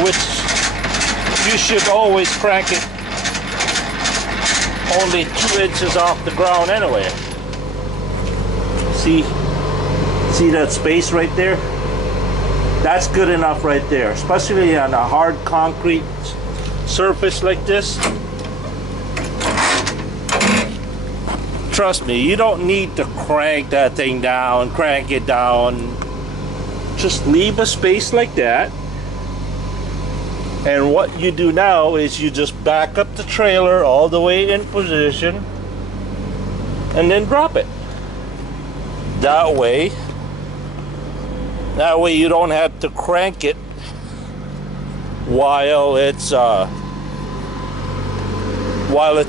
which you should always crank it only 2 inches off the ground anyway. See that space right there? That's good enough right there, especially on a hard concrete surface like this. Trust me, you don't need to crank that thing down, crank it down. Just leave a space like that. And what you do now is you just back up the trailer all the way in position and then drop it. That way you don't have to crank it while it's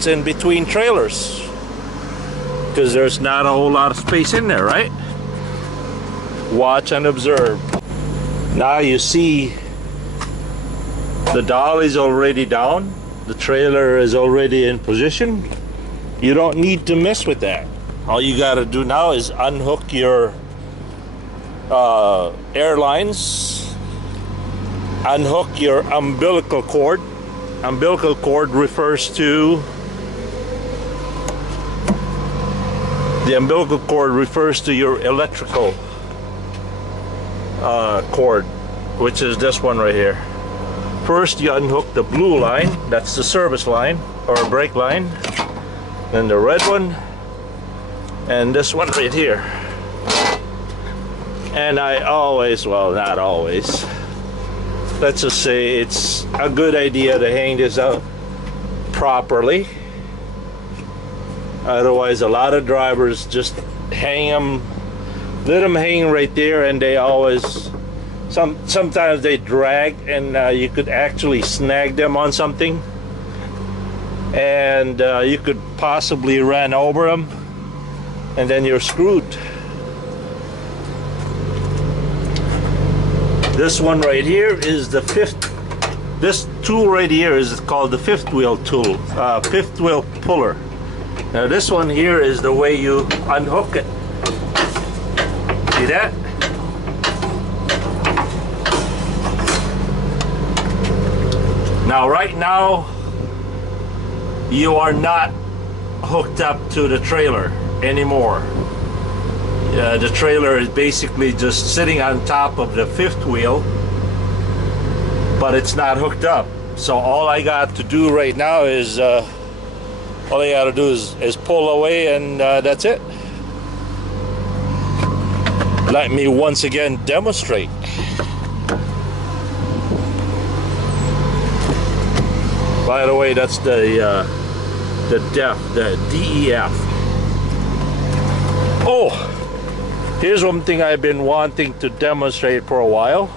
in between trailers, because there's not a whole lot of space in there, right? Watch and observe. Now you see the dolly's already down, the trailer is already in position. You don't need to mess with that. All you got to do now is unhook your airlines, unhook your umbilical cord. Umbilical cord refers to your electrical cord, which is this one right here. First you unhook the blue line, that's the service line or brake line, then the red one, and this one right here. And I always, well, not always, let's just say it's a good idea to hang this out properly. Otherwise, a lot of drivers just hang them, let them hang right there, and they always, sometimes they drag, and you could actually snag them on something, and you could possibly run over them, and then you're screwed. This one right here is the this tool right here is called the fifth wheel tool, fifth wheel puller. Now this one here is the way you unhook it. See that? Now right now you are not hooked up to the trailer anymore. The trailer is basically just sitting on top of the fifth wheel, but it's not hooked up. So all I got to do right now is all I got to do is pull away, and that's it. Let me once again demonstrate. By the way, that's the DEF. Oh, here's one thing I've been wanting to demonstrate for a while,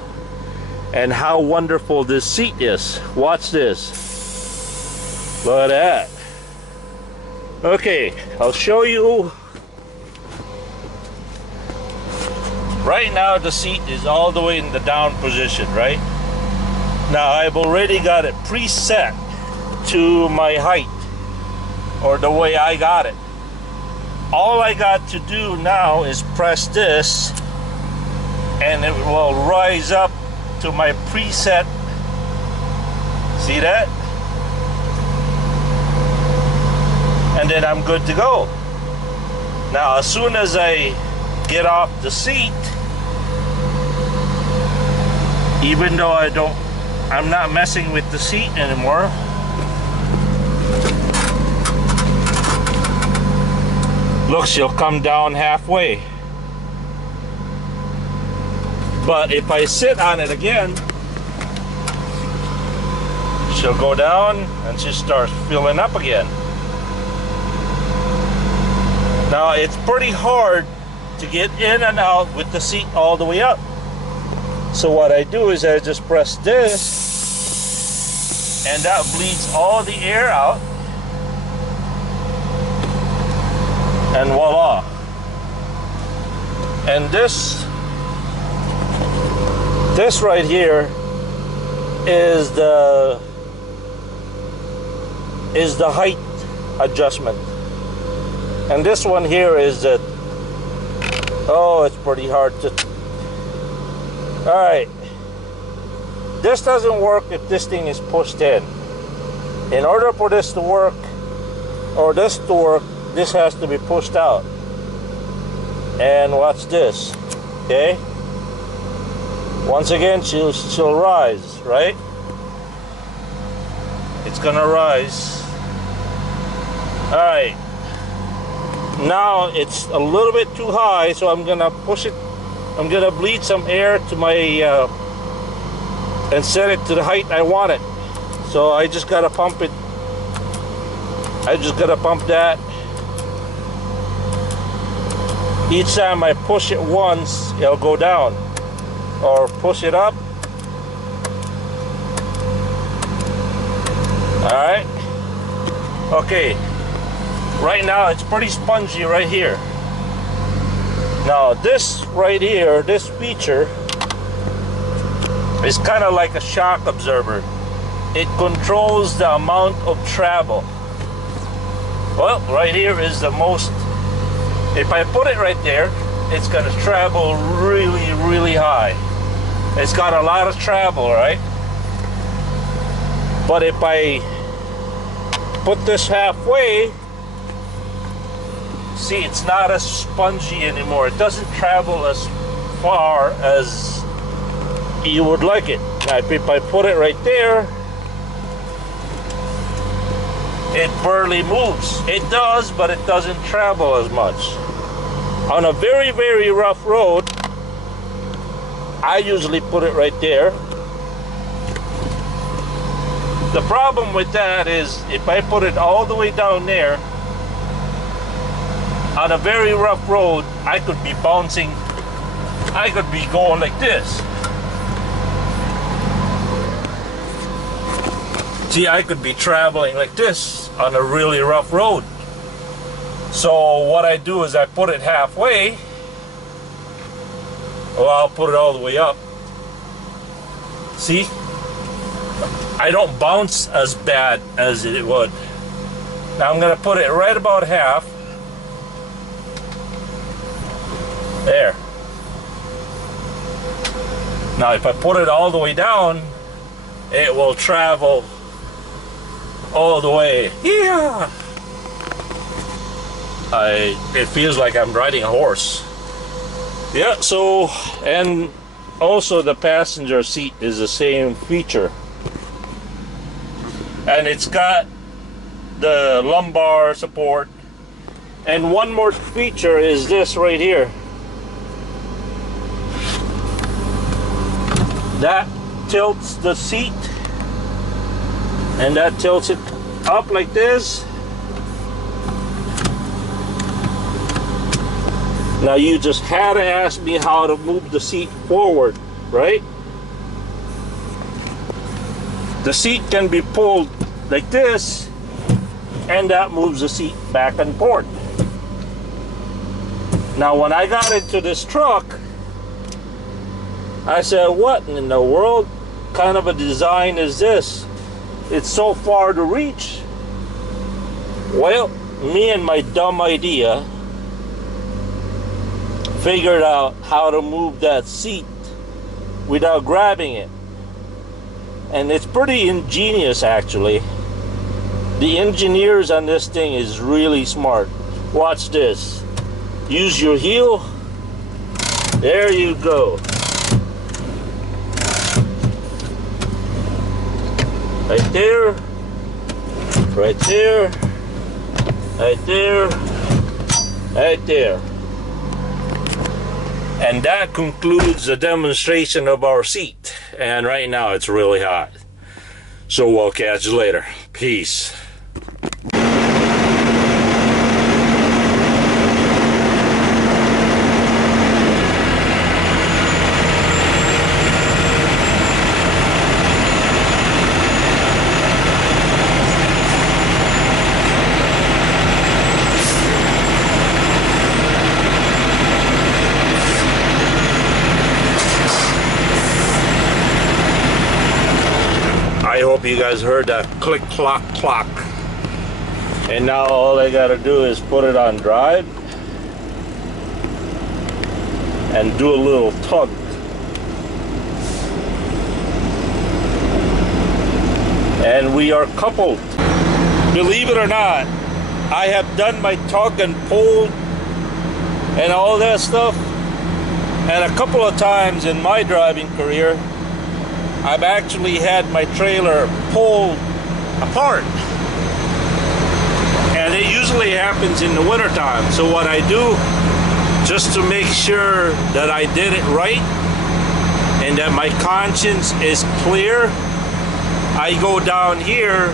and how wonderful this seat is. Watch this. Look at that. Okay, I'll show you. Right now the seat is all the way in the down position, right? Now I've already got it preset to my height, or the way I got it. All I got to do now is press this, and it will rise up to my preset. See that? And then I'm good to go. Now as soon as I get off the seat, even though I'm not messing with the seat anymore, look, she'll come down halfway. But if I sit on it again, she'll go down and she starts filling up again. Now it's pretty hard to get in and out with the seat all the way up. So what I do is I just press this, and that bleeds all the air out, and voila. And this right here is the height adjustment, and this one here is the, oh, it's pretty hard to, all right, this doesn't work if this thing is pushed in. In order for this to work, or this to work, this has to be pushed out. And watch this, okay? Once again, she'll rise, right? It's gonna rise. All right. Now it's a little bit too high, so I'm gonna push it. I'm gonna bleed some air to my and set it to the height I want it. So I just gotta pump it. I just gotta pump that. Each time I push it once, it'll go down, or push it up. All right. Okay. Right now it's pretty spongy right here. Now this right here, this feature is kind of like a shock absorber. It controls the amount of travel. Well, right here is the most. If I put it right there, it's gonna travel really, really high. It's got a lot of travel, right? But if I put this halfway, see, it's not as spongy anymore. It doesn't travel as far as you would like it. Now, if I put it right there, it barely moves. It does, but it doesn't travel as much. On a very, very rough road, I usually put it right there. The problem with that is if I put it all the way down there, on a very rough road, I could be bouncing, I could be going like this. See, I could be traveling like this on a really rough road. So what I do is I put it halfway. Well, I'll put it all the way up. See? I don't bounce as bad as it would. Now I'm gonna put it right about half. There. Now if I put it all the way down, it will travel all the way. Yeah. It feels like I'm riding a horse. Yeah, so, and also the passenger seat is the same feature. And it's got the lumbar support. And one more feature is this right here. That tilts the seat, and that tilts it up like this. Now you just had to ask me how to move the seat forward, right? The seat can be pulled like this, and that moves the seat back and forth. Now when I got into this truck, I said, what in the world kind of a design is this? It's so far to reach. Well, me and my dumb idea figured out how to move that seat without grabbing it. And it's pretty ingenious, actually. The engineers on this thing is really smart. Watch this. Use your heel. There you go. Right there. Right there. Right there. Right there. And that concludes the demonstration of our seat. And right now it's really hot. So we'll catch you later. Peace. I hope you guys heard that click clock clock. And now all I gotta do is put it on drive and do a little tug. and we are coupled. Believe it or not, I have done my tug and pull and all that stuff, and a couple of times in my driving career I've actually had my trailer pulled apart, and it usually happens in the wintertime. So what I do, just to make sure that I did it right and that my conscience is clear, I go down here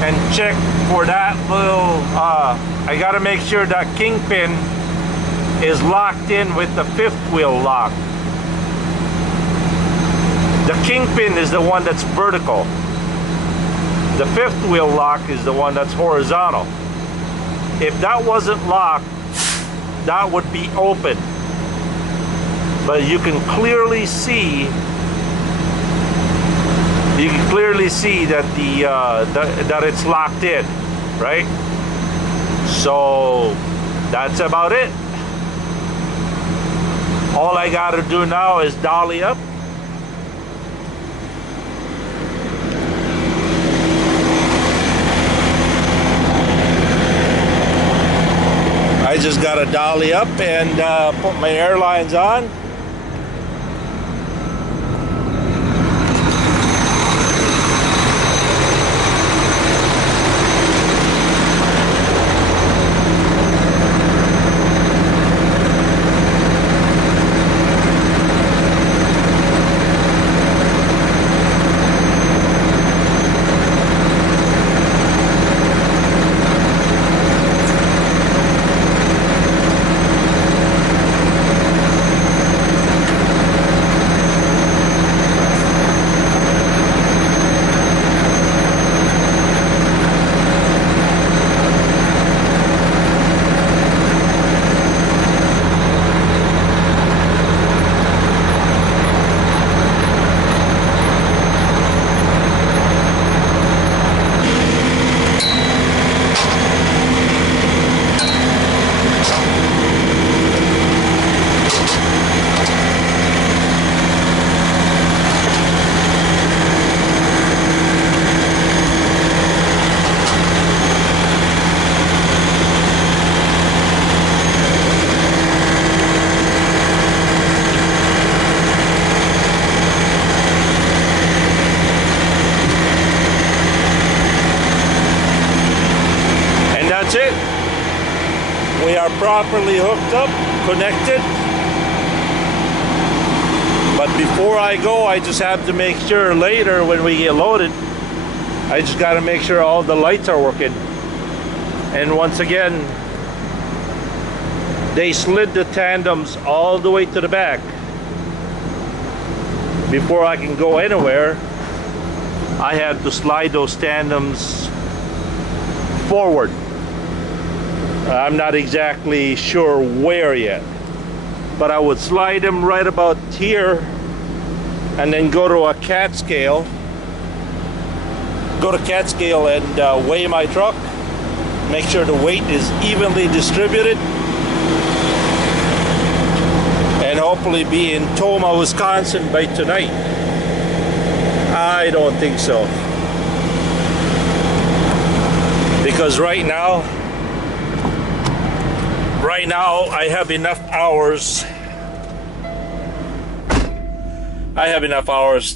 and check for that little, I gotta make sure that kingpin is locked in with the fifth wheel lock. The kingpin is the one that's vertical. The fifth wheel lock is the one that's horizontal. If that wasn't locked, that would be open. But you can clearly see, that that it's locked in, right? So that's about it. All I gotta do now is dolly up. I just gotta dolly up and put my airlines on. That's it. We are properly hooked up, connected. But before I go, I just have to make sure later when we get loaded, I just got to make sure all the lights are working. And once again, they slid the tandems all the way to the back. Before I can go anywhere, I had to slide those tandems forward. I'm not exactly sure where yet, but I would slide them right about here and then go to a cat scale, and weigh my truck, make sure the weight is evenly distributed, and hopefully be in Tomah, Wisconsin by tonight. I don't think so, because right now I have enough hours.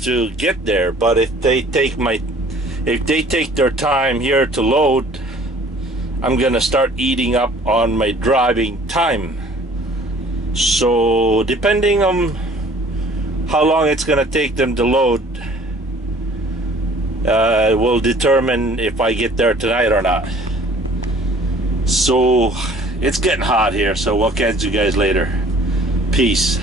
To get there. But if they take their time here to load, I'm gonna start eating up on my driving time. So depending on how long it's gonna take them to load, will determine if I get there tonight or not. So it's getting hot here, so we'll catch you guys later. Peace.